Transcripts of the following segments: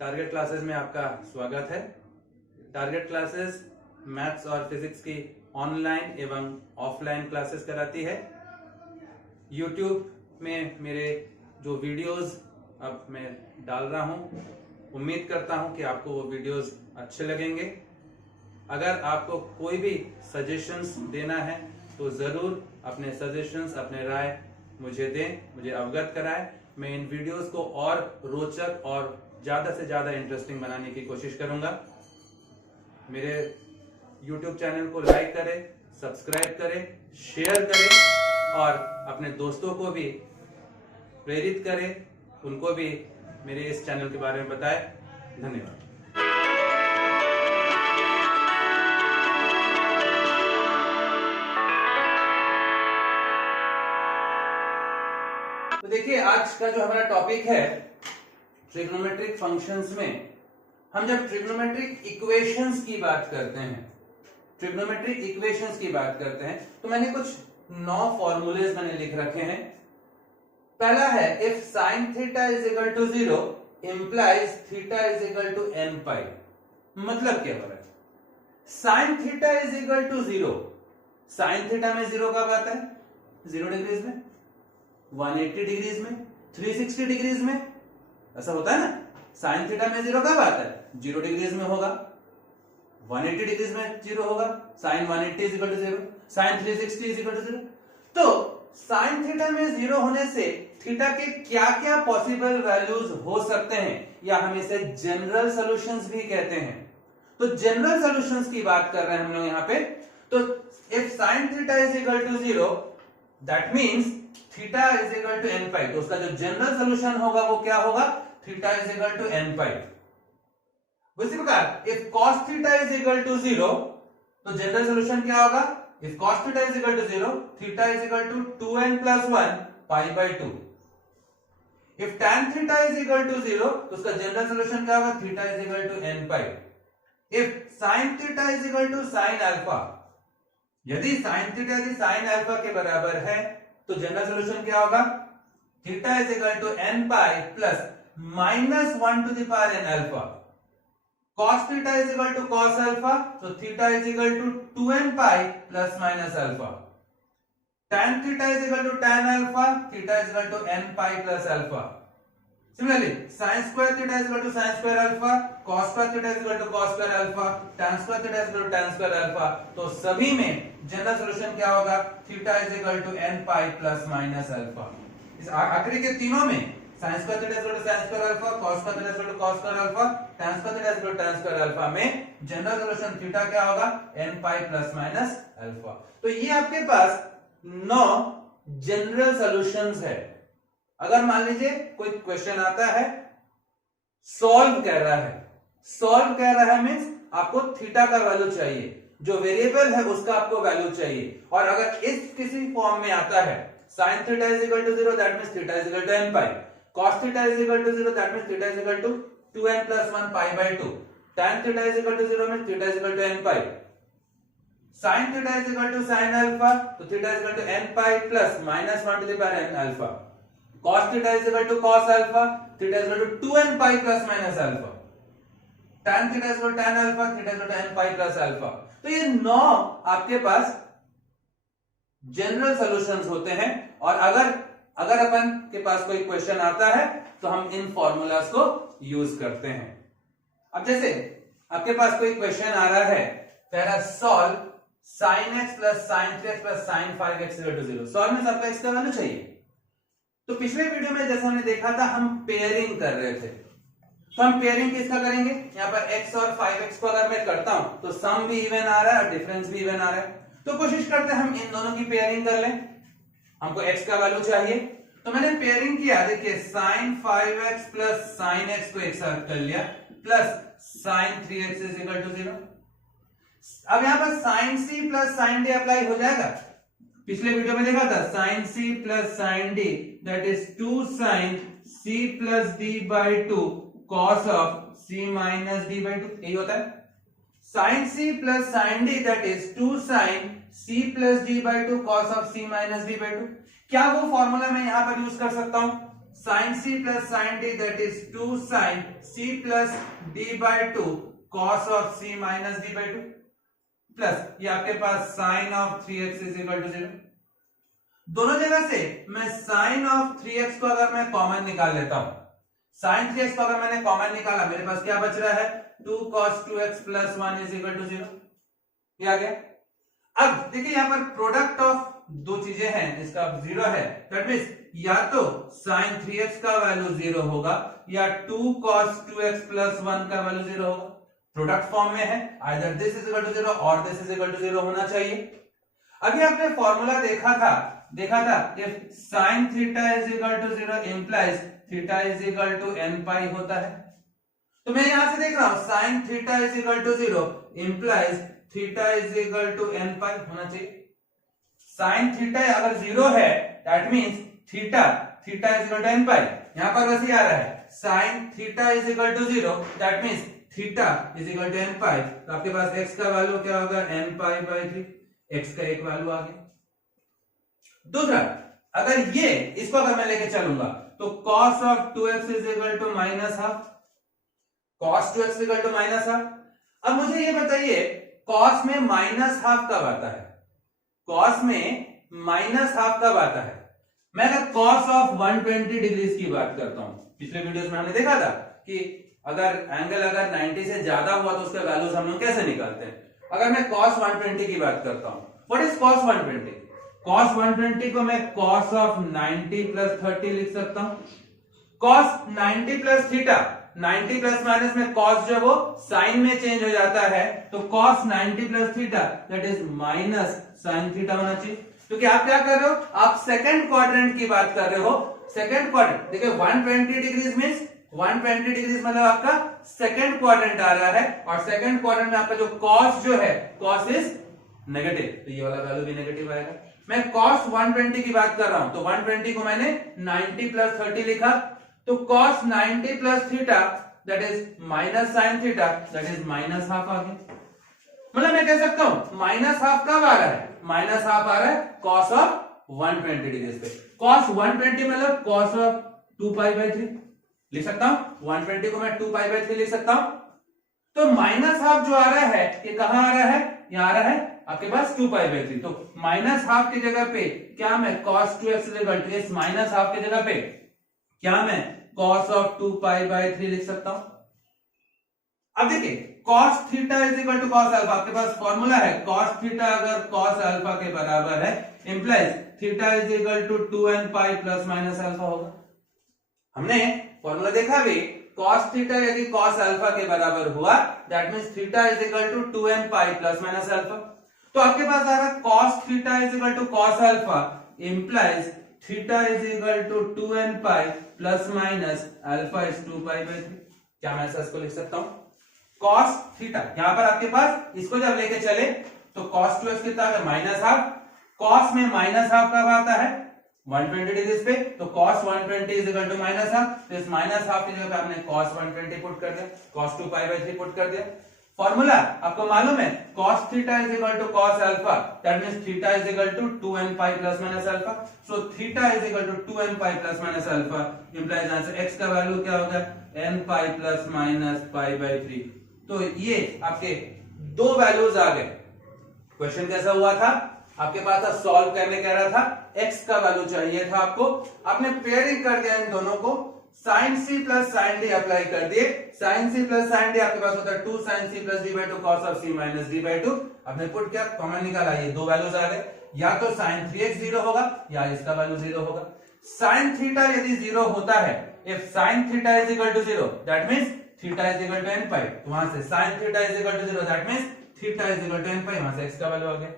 Target classes में आपका स्वागत है। टारगेट क्लासेस मैथ्स और फिजिक्स की ऑनलाइन एवं ऑफलाइन क्लासेस कराती है। यूट्यूब में मेरे जो वीडियोस अब मैं डाल रहा हूं, उम्मीद करता हूं कि आपको वो वीडियोस अच्छे लगेंगे। अगर आपको कोई भी सजेशंस देना है तो जरूर अपने सजेशंस, अपने राय मुझे दें, मुझे अवगत कराएं। मैं इन वीडियोस को और रोचक और ज्यादा से ज्यादा इंटरेस्टिंग बनाने की कोशिश करूंगा। मेरे YouTube चैनल को लाइक करें, सब्सक्राइब करें, शेयर करें और अपने दोस्तों को भी प्रेरित करें, उनको भी मेरे इस चैनल के बारे में बताएं। धन्यवाद। तो देखिए, आज का जो हमारा टॉपिक है ट्रिग्नोमेट्रिक फंक्शंस में, हम जब ट्रिग्नोमेट्रिक इक्वेशंस की बात करते हैं, ट्रिग्नोमेट्रिक इक्वेशंस की बात करते हैं, तो मैंने कुछ 9 फॉर्मूलेज मैंने लिख रखे हैं। पहला है if sine theta is equal to 0 implies theta is equal to n pi. मतलब क्या हो रहा है? Sine theta is equal to 0, sine theta में 0 कब आता है? 0 डिग्रीज में, 180 डिग्रीज में, 360 डिग्रीज में, ऐसा होता है ना। साइन थीटा में 0 कब आता है? 0 डिग्रीज में होगा, 180 डिग्रीज में 0 होगा, साइन 180 इज इक्वल टू 0, साइन 360 इज इक्वल टू 0। तो साइन थीटा में 0 होने से थीटा के क्या क्या पॉसिबल वैल्यूज हो सकते हैं, या हम इसे जनरल सॉल्यूशंस भी कहते हैं। तो जनरल सॉल्यूशंस की बात कर रहे हैं हम लोग यहां पे। तो if sine theta is equal to 0 that means theta is equal to n pi. तो उसका जो जनरल सॉल्यूशन होगा वो क्या होगा? Theta is equal to n pi. उसी प्रकार if cos theta is equal to 0, तो जनरल सॉल्यूशन क्या होगा? If cos theta is equal to 0, theta is equal to 2n plus 1 pi by 2। If tan theta is equal to 0, तो उसका general solution क्या होगा? Theta is equal to n pi. If sin theta is equal to sin alpha, यदि sin theta यदि sin alpha के बराबर है, तो जनरल सॉल्यूशन क्या होगा? Theta is equal to n pi plus minus 1 to the power n alpha. cos theta is equal to cos alpha, तो theta is equal to 2n pi plus minus alpha. tan theta is equal to tan alpha, theta is equal to n pi plus alpha. Similarly sin square theta is equal to sin square alpha, cos square theta is equal to cos square alpha, tan square theta is equal to tan square alpha. तो सभी में general solution क्या होगा? Theta is equal to n pi plus minus alpha. इस आखिरी के तीनों में sin square theta is equal to sin square alpha, cos square theta is equal to cos square alpha, tan square theta is equal to tan square alpha में general solution theta क्या होगा? n pi plus minus alpha. तो ये आपके पास 9 general solutions है। अगर मान लीजिए कोई क्वेश्चन आता है, सॉल्व कह रहा है, सॉल्व कह रहा है मींस आपको थीटा का वैल्यू चाहिए, जो वेरिएबल है उसका आपको वैल्यू चाहिए। और अगर इस किसी फॉर्म में आता है, sin theta is equal to 0 that means theta is equal to n pi, cos theta is equal to 0 that means theta is equal to 2n plus 1 pi by 2, tan theta is equal to 0 means theta is equal to n pi, sin theta is equal to sin alpha, तो theta is equal to n pi plus minus 1 to the power n alpha. cos theta is equal to cos alpha, theta is equal to 2n pi plus minus alpha. tan theta is equal to tan alpha, theta is equal to n pi plus alpha. तो ये 9 आपके पास general solutions होते हैं। और अगर अपन के पास कोई question आता है तो हम इन फॉर्मूलाज को यूज करते हैं। अब जैसे आपके पास कोई क्वेश्चन आ रहा है, पहला solve sin x plus sin 3x plus sin 5x equal to 0। Solve में आपका x का वैल्यू चाहिए। तो पिछले वीडियो में जैसा हमने देखा था, हम पेयरिंग कर रहे थे। तो हम पेयरिंग किसका करेंगे? यहाँ पर x और 5x को अगर मैं करता हूं तो सम भी इवन आ रहा है और डिफरेंस भी इवन आ रहा है। तो कोशिश करते हैं हम इन दोनों की पेयरिंग कर लें। हमको x का वैल्यू चाहिए, तो मैंने पेयरिंग किया। देखिए sin 5x plus sin x को एक साथ कर लिया, plus sin 3x is equal to 0। अब यहां पर sin c plus sin d apply हो जाएगा। पिछले वीडियो में देखा था sin c plus sin d that is 2 sin c plus d by 2 cos of c minus d by 2, यही होता है। sin c plus sin d that is 2 sin c plus d by 2 cos of c minus d by 2। क्या वो formula मैं यहां पर use कर सकता हूं? sin c plus sin d that is 2 sin c plus d by 2 cos of c minus d by 2 plus ये आपके पास sin of 3x is equal to 0। दोनों जगह से मैं sin of 3x को अगर मैं कॉमन निकाल लेता हूं, sin 3x को अगर मैंने कॉमन निकाला, मेरे पास क्या बच रहा है 2 cos 2x plus 1 is equal to 0। ये आ गया। अब देखिए यहां पर प्रोडक्ट ऑफ दो चीजें हैं, इसका 0 है, दैट मींस या तो sin 3x का वैल्यू 0 होगा या 2 cos 2x plus 1 का वैल्यू 0 होगा। प्रोडक्ट फॉर्म में है, either this is equal to 0 और दिस इज इक्वल टू 0 होना चाहिए। अभी आपने फॉर्मूला देखा था if sin theta is equal to 0 implies theta is equal to n pi होता है। तो मैं यहां से देख रहा हूं sin theta is equal to 0 implies theta is equal to n pi होना चाहिए। sin थीटा अगर 0 है that means theta is equal to n pi. यहां पर वैसे आ रहा है sin theta is equal to 0 that means theta is equal to n pi. तो आपके पास x का वैल्यू क्या होगा n पाई बाय 3, x का एक वैल्यू आ गया। दूसरा, अगर ये इसको अगर मैं लेके चलूंगा तो cos of 2x is equal to minus half, cos 2x is equal to minus half. अब मुझे ये बताइए cos में माइनस हाफ कब आता है, cos में माइनस हाफ कब आता है? मैं अगर cos of 120 डिग्रीज की बात करता हूं, पिछले वीडियोस में हमने देखा था कि अगर एंगल अगर 90 से ज्यादा हुआ तो उसके वैल्यूज हम लोग कैसे निकालते हैं। अगर मैं cos 120 की बात करता हूं, व्हाट इज cos 120? cos 120 को मैं cos of 90 plus 30 लिख सकता हूं। cos 90 plus theta, 90 plus minus में cos जो वो साइन में चेंज हो जाता है, तो cos 90 plus theta that is minus sin theta होना चाहिए। क्योंकि आप क्या कर रहे हो, आप सेकंड क्वाड्रेंट की बात कर रहे हो। सेकंड क्वाड्रेंट देखिए 120 डिग्रीज मींस 120 डिग्रीज मतलब आपका सेकंड क्वाड्रेंट आ रहा है, और सेकंड क्वाड्रेंट में आपका जो cos जो है cos इज नेगेटिव, तो ये वाला वैल्यू भी नेगेटिव आएगा। मैं cos 120 की बात कर रहा हूं, तो 120 को मैंने 90 प्लस 30 लिखा, तो cos 90 plus theta that is minus sin theta that is minus half आ गया। मतलब मैं कह सकता हूं माइनस हाफ कब आ रहा है, माइनस हाफ आ रहा है cos ऑफ 120 डिग्रीज पे। cos 120 मतलब cos ऑफ 2 पाई बाय 3 लिख सकता हूं, 120 को मैं 2 पाई बाय 3 लिख सकता हूं। तो माइनस हाफ जो आ रहा है ये कहां आ रहा है, ये आ रहा है आपके पास 2 पाई बाय 3। तो माइनस हाफ की जगह पे क्या मैं cos 2x इक्वल टू इस माइनस हाफ की जगह पे क्या मैं cos ऑफ 2 पाई बाय 3 लिख सकता हूं। अब देखिए cos theta is equal to cos alpha, आपके पास फॉर्मूला है cos थीटा अगर cos अल्फा के बराबर है implies theta is equal to 2n pi plus minus alpha होगा। हमने फॉर्मूला देखा भी, cos थीटा यदि cos अल्फा के बराबर हुआ that means theta is equal to 2n pi plus minus alpha. तो आपके पास आ रहा है cos theta is equal to cos alpha implies theta is equal to 2n pi plus minus alpha is 2 pi by 3। क्या मैं ऐसा इसको लिख सकता हूं, cos थीटा यहां पर आपके पास इसको जब लेके चले तो cos 2x कितना है माइनस हाफ। cos में माइनस हाफ कब आता है 120 डिग्रीज पे, तो cos 120 is equal to minus half. तो इस माइनस हाफ की जगह पे आपने cos 120 पुट कर दिया, cos 2 पाई बाय 3 पुट कर दिया। फॉर्मूला आपको मालूम है cos theta is equal to cos alpha that means theta is equal to 2n pi plus minus alpha. So theta is equal to 2n pi plus minus alpha implies answer x का value क्या होगा n pi plus minus pi by 3। तो ये आपके दो values आ गए। Question कैसा हुआ था, आपके पास था सॉल्व करने कह रहा था, x का वैल्यू चाहिए था आपको, आपने पेयरिंग कर दिया इन दोनों को, sin c plus sin d apply कर दिए। sin c plus sin d आपके पास होता है 2 sin c plus d by 2 cos of c minus d by 2। आपने पुट किया, कॉमन निकाला, ये दो वैल्यूज आ गए, या तो sin 3x 0 होगा या इसका वैल्यू 0 होगा। sin थीटा यदि 0 होता है, if sin theta is equal to 0 that means theta is equal to n pi, तो वहां से sin theta is equal to 0 that means theta is equal to n pi, वहां से x का वैल्यू आ गया।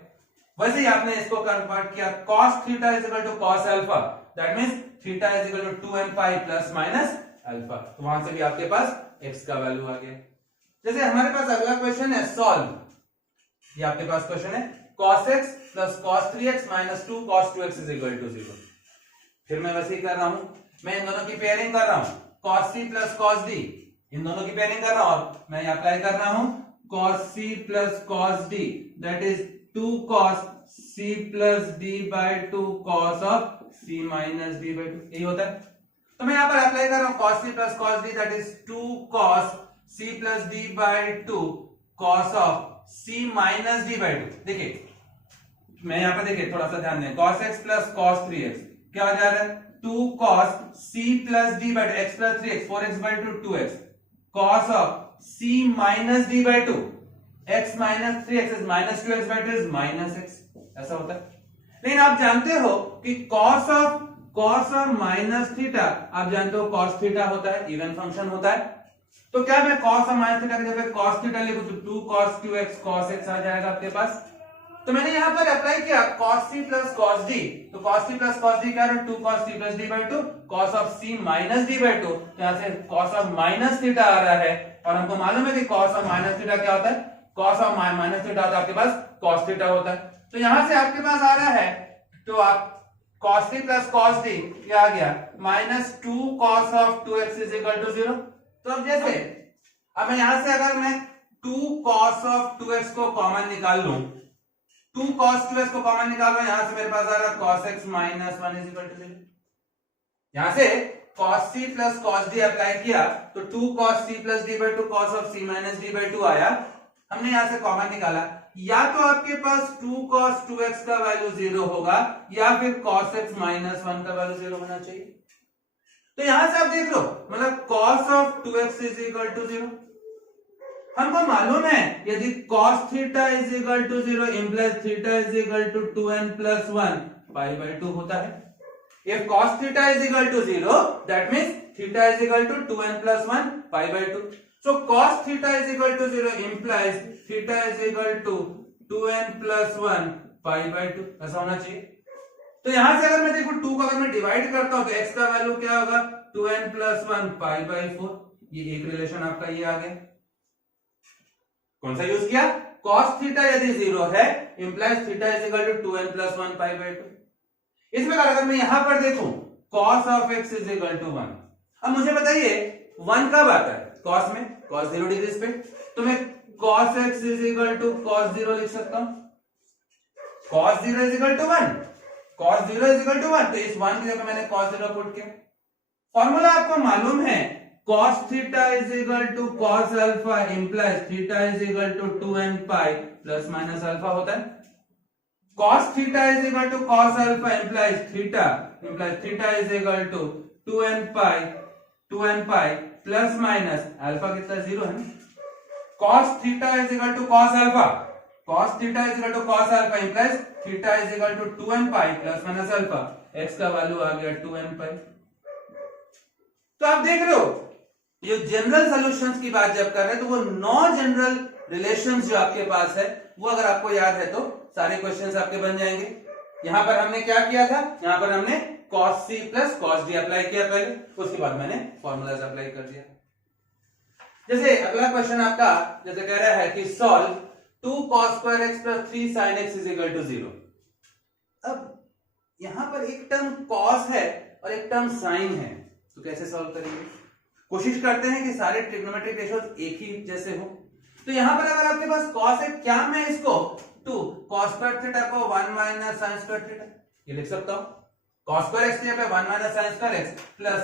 वैसे ही आपने इसको कन्वर्ट किया cos theta is equal to cos alpha that means theta is equal to 2n pi plus minus alpha, तो वहां से भी आपके पास x का वैल्यू आ गया। जैसे हमारे पास अगला क्वेश्चन है सॉल्व, ये आपके पास क्वेश्चन है cos x plus cos 3x minus 2 cos 2x is equal to 0। फिर मैं वैसे ही कर रहा हूं, मैं इन दोनों की पेयरिंग कर रहा हूं, cos c plus cos d, इन दोनों की पेयरिंग कर रहा हूं और मैं अप्लाई कर रहा हूं cos c plus cos d that is 2 cos c plus d by 2 cos of c minus d by 2, यही होता है। तो मैं यहां पर अप्लाई कर रहा हूं cos c plus cos d, that is 2 cos c plus d by 2 cos of c minus d by 2। देखिए मैं यहां पर देखिए थोड़ा सा ध्यान दें, cos x plus cos 3x क्या हो जा रहा है 2 cos c plus d by 2 x plus 3x 4x by 2 2x cos of c minus d by 2 x minus 3x is minus 2x by 2 is minus x, ऐसा होता है। लेकिन आप जानते हो कि cos of minus थीटा, आप जानते हो cos थीटा होता है इवन फंक्शन होता है, तो क्या मैं cos of minus थीटा की जगह cos थीटा लिखूं तो 2 cos 2x cos x आ जाएगा आपके पास। तो मैंने यहां पर अप्लाई किया cos c plus cos d, तो cos c plus cos d क्या है 2 cos c plus d by 2 cos of c minus d by 2, तो यहां से cos of minus थीटा आ रहा है, और हमको मालूम है कि cos of minus थीटा क्या होता है, cos of minus थीटा होता है आपके पास cos थीटा होता है। तो यहां से आपके पास आ रहा है, तो आप cos c plus cos d क्या आ गया minus 2 cos of 2x is equal to 0। तो अब जैसे अब मैं यहां से अगर मैं 2 cos of 2x को कॉमन निकाल लूं, 2 cos 2x को कॉमन निकाल रहा हूं, यहां से मेरे पास आ रहा है cos x minus 1 is equal to 0। यहां से cos c plus cos d apply किया तो 2 cos c plus d by 2 cos of c minus d by 2 आया, हमने यहां से कॉमन निकाला, या तो आपके पास 2 cos 2x का वैल्यू 0 होगा या फिर cos x minus 1 का वैल्यू 0 होना चाहिए। तो यहां से आप देख लो मतलब cos of 2x is equal to 0, हमको मालूम है यदि cos theta is equal to 0 implies theta is equal to 2n plus 1 pi by 2 होता है। If cos theta is equal to 0 that means theta is equal to 2n plus 1 pi by 2। So cos theta is equal to 0 implies theta is equal to 2n plus 1 pi by 2, ऐसा होना चाहिए। तो यहां से अगर मैं देखूं 2 को अगर मैं डिवाइड करता हूं तो x का वैल्यू क्या होगा 2n plus 1 पाई by 4, ये एक रिलेशन आपका ये आ गया। कौन सा यूज किया cos थीटा यदि 0 है implies theta is equal to 2n plus 1 pi by 2। इस प्रकार अगर मैं यहां पर देखूं cos of x is equal to 1, अब मुझे बताइए 1 कब आता है cos में cos 0 डिग्री पे, तो मैं cos x is equal to cos 0 लिख सकता हूं, cos 0 is equal to 1, cos 0 is equal to 1, तो इस 1 की जगह मैंने cos 0 पुट किया। फॉर्मूला आपको मालूम है cos theta is equal to cos alpha implies theta is equal to 2n pi plus minus alpha होता है। cos theta is equal to cos alpha implies theta is equal to 2n pi plus minus alpha कितना 0 है। cos theta is equal to cos theta is equal to cos alpha implies theta is equal to 2n pi plus minus alpha, x का value आ गया 2n पाई। तो आप देख रहे हो ये जनरल सॉल्यूशंस की बात जब कर रहे हैं तो वो 9 जनरल रिलेशंस जो आपके पास है वो अगर आपको याद है तो सारे क्वेश्चंस आपके बन जाएंगे। यहां पर हमने क्या किया था, यहां पर हमने cos c plus cos d apply किया पहले, उसके बाद मैंने फॉर्मूलाज अप्लाई कर दिया। जैसे अगला क्वेश्चन आपका जैसे कह रहा है कि solve 2 cos square x plus 3 sin x is equal to 0। अब यहां पर एक टर्म cos है और एक टर्म sin है, तो कैसे सॉल्व करेंगे। कोशिश करते हैं कि सारे ट्रिग्नोमेट्रिक रेशियोज एक ही जैसे हो। तो यहां पर अगर आपके पास cos है, क्या मैं इसको 2 cos square थीटा को 1 minus sin square थीटा ये लिख सकता हूं, cos square x पे 1 minus sin square x plus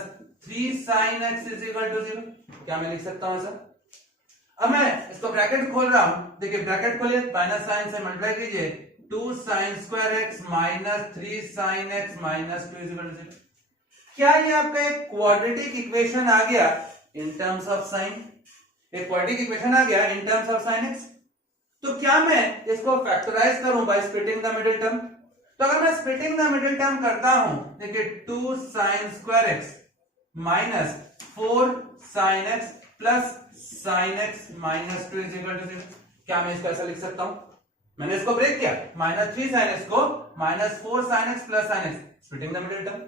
3 sin x is equal to 0, क्या मैं लिख सकता हूं सर। अब मैं इसको ब्रैकेट खोल रहा हूं, देखिए ब्रैकेट खोलिए माइनस साइन से मल्टीप्लाई कीजिए 2 sin square x minus 3 sin x minus 2 is equal to 0। क्या ये आपका एक क्वाड्रेटिक इक्वेशन आ गया इन टर्म्स ऑफ साइन, एक क्वाड्रेटिक इक्वेशन आ गया in terms of sine x. तो क्या मैं इसको फैक्टराइज करूं by splitting the middle term, तो अगर मैं स्प्लिटिंग द मिडिल टर्म करता हूं देखिए 2 sin square x minus 4 sin x plus sin x minus 2 is equal to 0, क्या मैं इसको ऐसा लिख सकता हूं। मैंने इसको ब्रेक किया -3 sin x को -4 sin x plus sin x, splitting the middle term.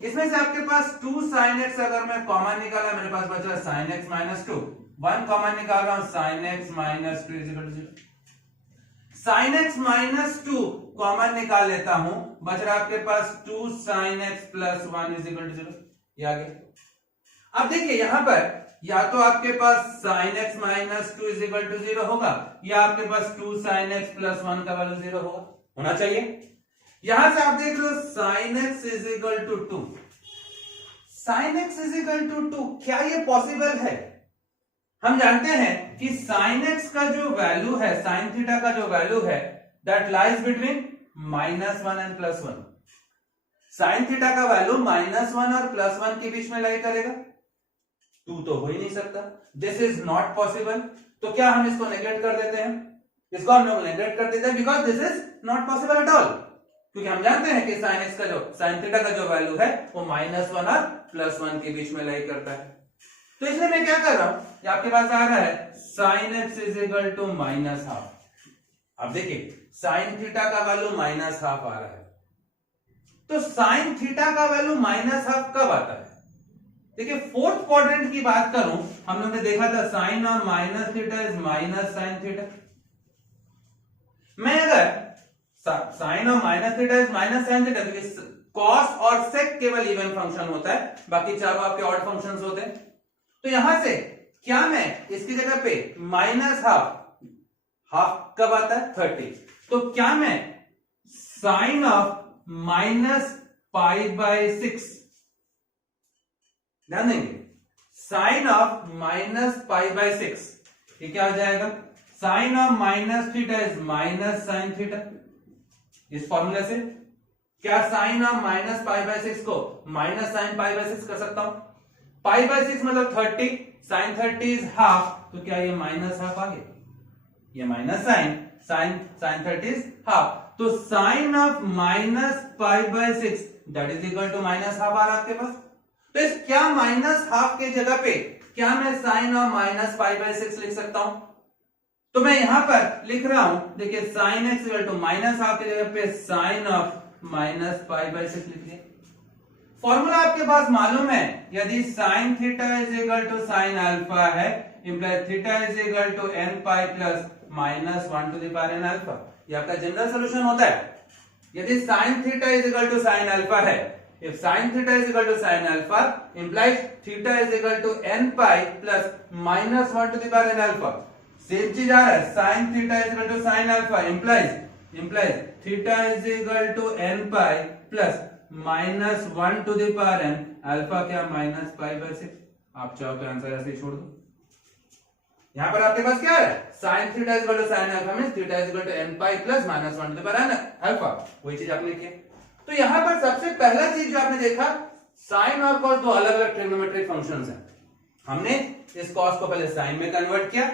इसमें से आपके पास 2 sin x अगर मैं कॉमन निकाला मेरे पास बचा sin x minus 2, 1 कॉमन निकाल रहा हूं sin x minus 2 is equal to 0। sin x minus 2 common निकाल लेता हूं, बच रहा आपके पास 2 sin x plus 1 is equal to 0, ये आ गया। अब देखिए यहां पर या तो आपके पास sin x minus 2 is equal to 0 होगा या आपके पास 2 sin x plus 1 का वैल्यू 0 होगा, होना चाहिए। यहां से आप देख लो sin x is equal to 2, sin x is equal to 2, क्या ये पॉसिबल है? हम जानते हैं कि sin x का जो वैल्यू है, sin थीटा का जो वैल्यू है, that lies between -1 and +1। sin theta का वैल्यू -1 और +1 के बीच में लाई करेगा, 2 तो हो ही नहीं सकता। This is not possible. तो क्या हम इसको नेग्लेक्ट कर देते हैं? इसको हम लोग नेग्लेक्ट कर देते हैं because this is not possible at all, क्योंकि हम जानते हैं कि sin x का जो sin थीटा का जो वैल्यू है वो -1 और +1 के बीच में लाई करता है। तो इसलिए मैं क्या कर रहा हूं, ये आपके पास आ रहा है sin x is equal to -12। अब देखिए sin थीटा का वैल्यू -12 आ रहा है, तो sin थीटा का वैल्यू -12 कब आता है? देखिए फोर्थ क्वाड्रेंट की बात करूं, हम लोगों ने देखा था sin और minus theta is minus sin theta. मैं अगर sin और minus theta is minus sin theta, cos और sec केवल इवन फंक्शन होता है, बाकी चारों आपके ऑड फंक्शंस होते हैं। तो यहां से क्या मैं इसकी जगह पे -12, हाफ कब आता है? 30। तो क्या मैं sin ऑफ -π/6, ध्यान देंगे, sin ऑफ -π/6 ये क्या हो जाएगा? sin of minus theta is minus sin theta. इस फॉर्मूले से क्या sin ऑफ -π/6 को माइनस sin π/6 कर सकता हूं? π/6 मतलब 30, sin 30 इज हाफ, तो क्या ये -12 आ गया? ये माइनस sin 30 इज हाफ, तो sin of -π/6 that is equal to -12 आ रहा आपके पास। तो इस क्या -12 के जगह पे क्या मैं sin ऑफ -π/6 लिख सकता हूं? तो मैं यहां पर लिख रहा हूं, देखिए sin x इक्वल टू -12 की जगह पे sin ऑफ -π/6 लिख दिया। फॉर्मूला आपके पास मालूम है, यदि sin theta is equal to sin alpha है, imply theta is equal to n π plus -1 to the power n alpha. ये आपका जनरल सॉल्यूशन होता है। यदि sin theta is equal to sin alpha है, if sin theta is equal to sin alpha implies theta is equal to n pi plus -1 to the power n alpha। Same चीज आ रहा है, sin theta is equal to sin alpha implies theta is equal to n pi plus -1 to the power n alpha क्या -π/6। आप चाहो तो answer ऐसे ही छोड़ दो। यहां पर आपके पास क्या है, sin theta is equal to sin alpha means theta is equal to n pi plus -1 to the power n alpha, वही चीज आपने लिखी है। तो यहां पर सबसे पहला चीज जो आपने देखा, साइन और कॉस दो अलग अलग ट्रिग्नोमेट्रिक फंक्शंस हैं। हमने इस कॉस को पहले साइन में कन्वर्ट किया,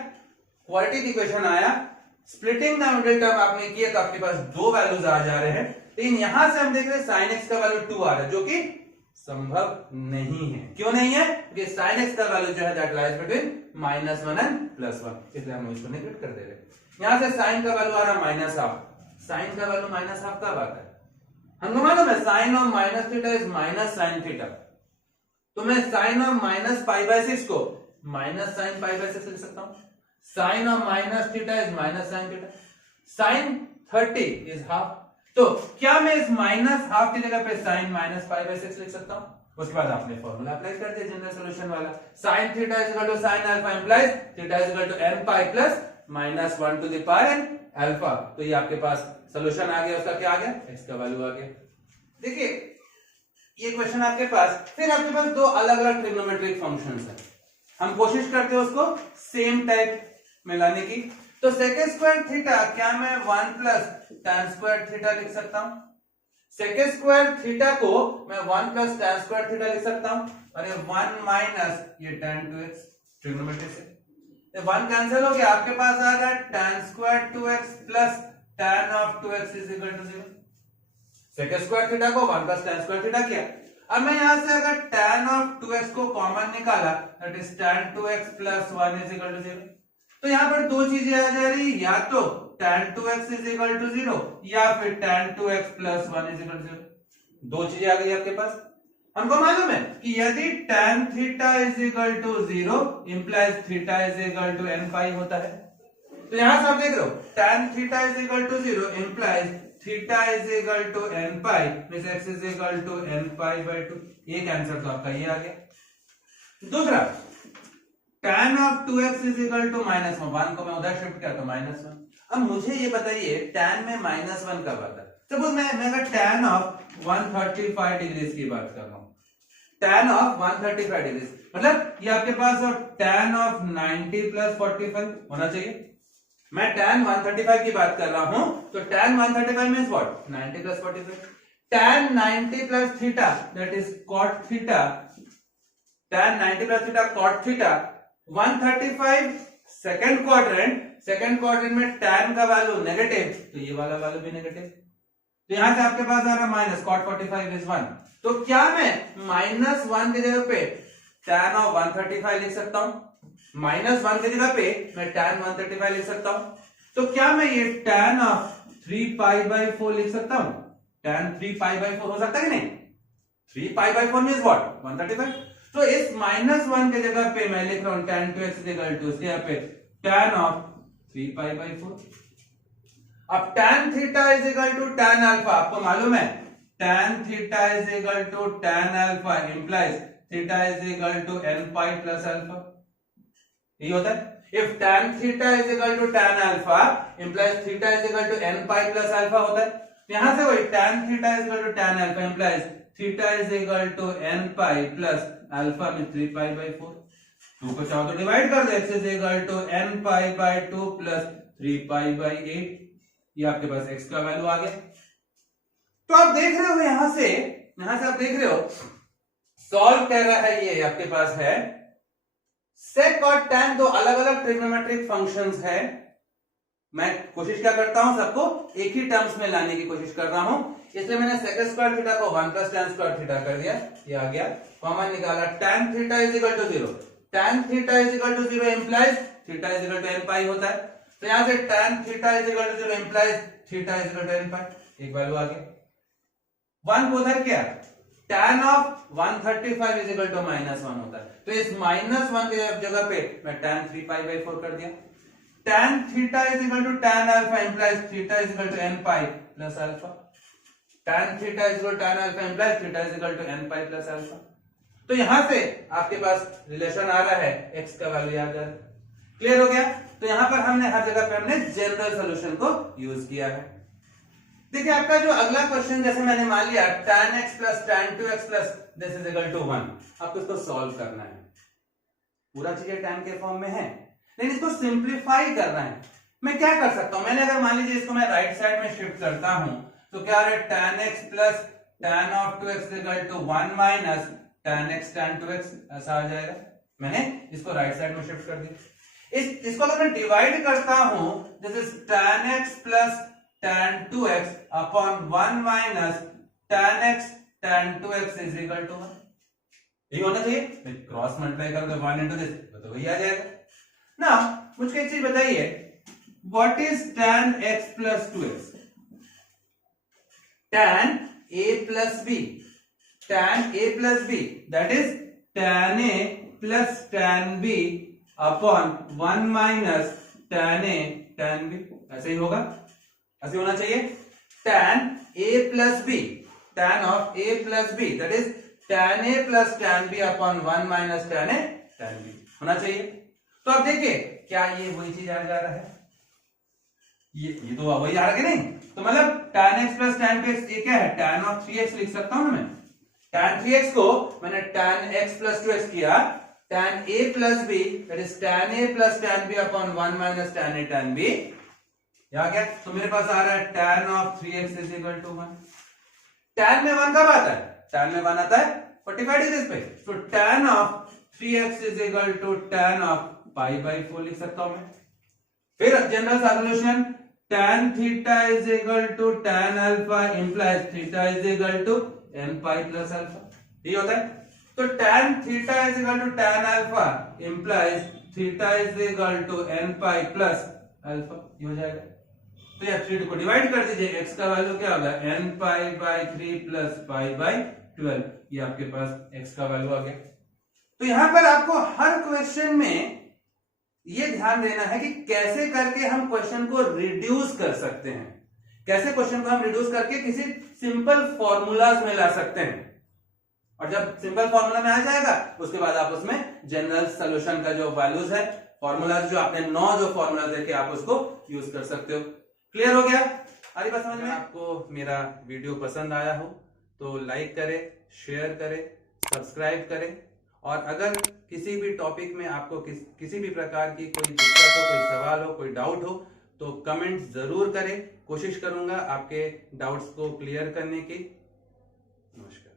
क्वाड्रेटिक इक्वेशन आया, स्प्लिटिंग द मिडिल टर्म आपने किया तो आपके पास दो वैल्यूज आ जा रहे हैं। लेकिन यहां से हम देख रहे हैं साइन एक्स का वैल्यू 2 आ रहा है, जो कि संभव नहीं है। क्यों नहीं है? क्योंकि साइन एक्स का वैल्यू जो है दैट लाइज बिटवीन -1 एंड +1, इसलिए हम इसको नेगलेक्ट कर दे रहे हैं। यहां से साइन का वैल्यू आ रहा है -12, साइन का वैल्यू -12 कब आता है? हमको मालूम है sin of minus theta is minus sin theta, तो मैं sin ऑफ -π/6 को माइनस sin π/6 लिख सकता हूं। sin of minus theta is minus sin theta, sin 30 is half, तो क्या मैं इस -12 की जगह पे sin -π/6 लिख सकता हूं? उसके बाद आपने फॉर्मूला अप्लाई कर दिया जनरल सॉल्यूशन वाला, sin theta is equal to sin alpha implies theta is equal to n pi plus -1 to the power n alpha. तो ये आपके पास सॉल्यूशन आ गया, उसका क्या आ गया? x का वैल्यू आ गया। देखिए ये क्वेश्चन आपके पास, फिर आपके पास दो अलग अलग ट्रिग्नोमेट्रिक फंक्शंस हैं, हम कोशिश करते हैं उसको सेम टाइप में लाने की। तो सेकंड स्क्वायर थीटा क्या मैं 1 प्लस tan स्क्वायर थीटा लिख सकता हूं? सेकंड स्क्वायर थीटा को मैं 1 प्लस tan स्क्वायर थीटा लिख सकता हूं, और ये 1 माइनस ये tan 2x ट्रिग्नोमेट्री से 1 कैंसिल हो गया, आपके पास आ रहा है tan square 2x plus tan of 2x is equal to 0। Second square theta को 1 प्लस tan स्क्वायर थीटा किया। अब मैं यहां से अगर tan ऑफ 2x को कॉमन निकाला, that is tan 2x plus 1 is equal to 0। तो यहां पर दो चीजें आ जा रही, या तो tan 2x is equal to 0 या फिर tan 2x plus 1 is equal to 0। दो चीजें आ गई आपके पास। हमको मालूम है कि यदि tan theta is equal to 0 implies theta is equal to n pi होता है। तो यहां से आप देख रहे हो tan theta is equal to 0 implies theta is equal to n pi means x is equal to n pi by 2। एक आंसर तो आपका ये आ गया। दूसरा tan of 2x is equal to -1 को मैं उधर शिफ्ट किया तो -1। अब मुझे ये बताइए tan में -1 कब आता है? सपोज मैं अगर tan ऑफ 135 डिग्री की बात कर रहा हूं, tan ऑफ 135 डिग्री, मतलब ये आपके पास और tan ऑफ 90 प्लस 45 होना चाहिए। मैं tan 135 की बात कर रहा हूं, तो tan 135 means what, 90 plus 45। tan 90 plus theta that is cot theta, tan 90 plus theta cot theta 135 second quadrant में tan का वैल्यू नेगेटिव, तो ये वाला वैल्यू भी नेगेटिव, तो यहां से आपके पास आ रहा माइनस cot 45 इज 1। तो क्या मैं -1 की जगह पे tan ऑफ 135 लिख सकता हूं, -1 की जगह पे मैं tan 135 लिख सकता हूं। तो क्या मैं ये tan ऑफ 3 पाई बाई 4 लिख सकता हूं, tan 3 पाई बाई 4 हो सकता है कि नहीं, 3 पाई बाई 4 मींस व्हाट, 135। तो इस -1 की जगह पे मैं लिख रहा हूं tan 2x इक्वल टू इसके यहाँ पे tan ऑफ 3 पाई बाई 4। अब tan theta is equal to tan alpha, आपको मालूम है tan theta is equal to tan alpha implies theta is equal to n pi plus alpha, यही होता है। If tan theta is equal to tan alpha implies theta is equal to n pi plus alpha होता है। यहां से वही tan theta is equal to tan alpha implies theta is equal to n pi plus alpha में 3 pi by 4। 2 को चाहो तो divide कर दो, x is equal to n pi by 2 plus 3 pi by 8, ये आपके पास x का वैल्यू आ गया। तो आप देख रहे हो यहां से आप देख रहे हो सॉल्व कर रहा है, ये आपके पास है sec और tan, दो अलग अलग ट्रिग्नोमेट्रिक फंक्शंस है। मैं कोशिश क्या करता हूं, सबको एक ही टर्म्स में लाने की कोशिश कर रहा हूं, इसलिए मैंने sec स्क्वायर थीटा को 1 प्लस tan स्क्वायर थीटा कर दिया, ये आ गया, कॉमन निकाला, tan theta is equal to 0, tan theta is equal to 0 implies theta is equal to n pi होता है। तो यहां से tan theta is equal to 0 implies theta is equal to n pi, एक वैल्यू आ गया। 1 को उधर क्या, tan of 135 is equal to -1 होता है, तो इस -1 की जगह पे मैं tan 3 पाई बाई 4 कर दिया। tan theta is equal to tan alpha implies theta is equal to n pi plus alpha, tan theta is equal to tan alpha implies theta is equal to n pi plus alpha. तो यहां से आपके पास relation आ रहा है, x का value आ जा रहा है, क्लियर हो गया। तो यहां पर हमने हर जगह पे हमने जनरल सॉल्यूशन को यूज किया है। देखिए आपका जो अगला क्वेश्चन, जैसे मैंने मान लिया tan x plus tan 2x plus this is equal to 1, आपको इसको सॉल्व करना है। पूरा चीजें tan के फॉर्म में है, लेकिन इसको सिंप्लीफाई करना है। मैं क्या कर सकता हूं, मैंने अगर मान लीजिए इसको मैं राइट साइड में शिफ्ट करता हूं, तो क्या है tan x plus tan of 2x equal to 1 minus tan x tan 2x, ऐसा आ जाएगा। मैंने इसको राइट साइड में शिफ्ट कर दिया। इसको अगर मैं डिवाइड करता हूं, this is tan x plus tan 2x upon 1 minus tan x tan 2x is equal to 1, यही होना चाहिए। क्रॉस मल्टीप्लाई करोगे 1 इंटू दिस, तो वही आ जाएगा ना। मुझे एक चीज बताइए, what is tan x plus 2x, tan a plus b, tan a plus b that is tan a plus tan b upon 1 minus tan a tan b, ऐसे ही होगा, ऐसे होना चाहिए। tan a plus b, tan of a plus b that is tan a plus tan b upon 1 minus tan a tan b होना चाहिए। तो अब देखिए क्या ये वही चीज आ जा रहा है, ये तो वही आ रहा है कि नहीं। तो मतलब tan x plus tan 2x, ये क्या है, tan ऑफ 3x लिख सकता हूं ना मैं। tan 3x को मैंने tan x प्लस 2x किया, tan a plus b that is tan a plus tan b upon 1 minus tan a tan b, यहाँ क्या, तो मेरे पास आ रहा है tan of 3x is equal to 1। tan में 1 कब आता है, tan में 1 आता है 45 डिग्री पे, तो tan of 3x is equal to tan of pi by 4 लिख सकता हूं मैं। फिर general solution, tan theta is equal to tan alpha implies theta is equal to n pi plus alpha, ये होता है। तो tan theta is equal to tan alpha implies theta is equal to n pi plus alpha, ये हो जाएगा। तो ये 3 को डिवाइड कर दीजिए, x का वैल्यू क्या होगा, n pi by 3 plus pi by 12, ये आपके पास x का वैल्यू आ गया। तो यहां पर आपको हर क्वेश्चन में ये ध्यान देना है कि कैसे करके हम क्वेश्चन को रिड्यूस कर सकते हैं, कैसे क्वेश्चन को हम रिड्यूस करके किसी सिंपल फॉर्मूलाज में ला सकते हैं। और जब सिंपल फॉर्मूला में आ जाएगा, उसके बाद आप उसमें जनरल सॉल्यूशन का जो वैल्यूज है, फॉर्मूलाज जो आपने 9 जो फॉर्मूला देखे आप उसको यूज कर सकते हो। क्लियर हो गया, आगे बात समझ में। आपको मेरा वीडियो पसंद आया हो तो लाइक करें, शेयर करें, सब्सक्राइब करें। और अगर किसी भी टॉपिक में आपको किसी भी प्रकार की कोई दिक्कत हो, कोई सवाल हो, कोई डाउट हो, तो कमेंट जरूर करें। कोशिश करूंगा आपके डाउट्स को क्लियर करने की। नमस्कार।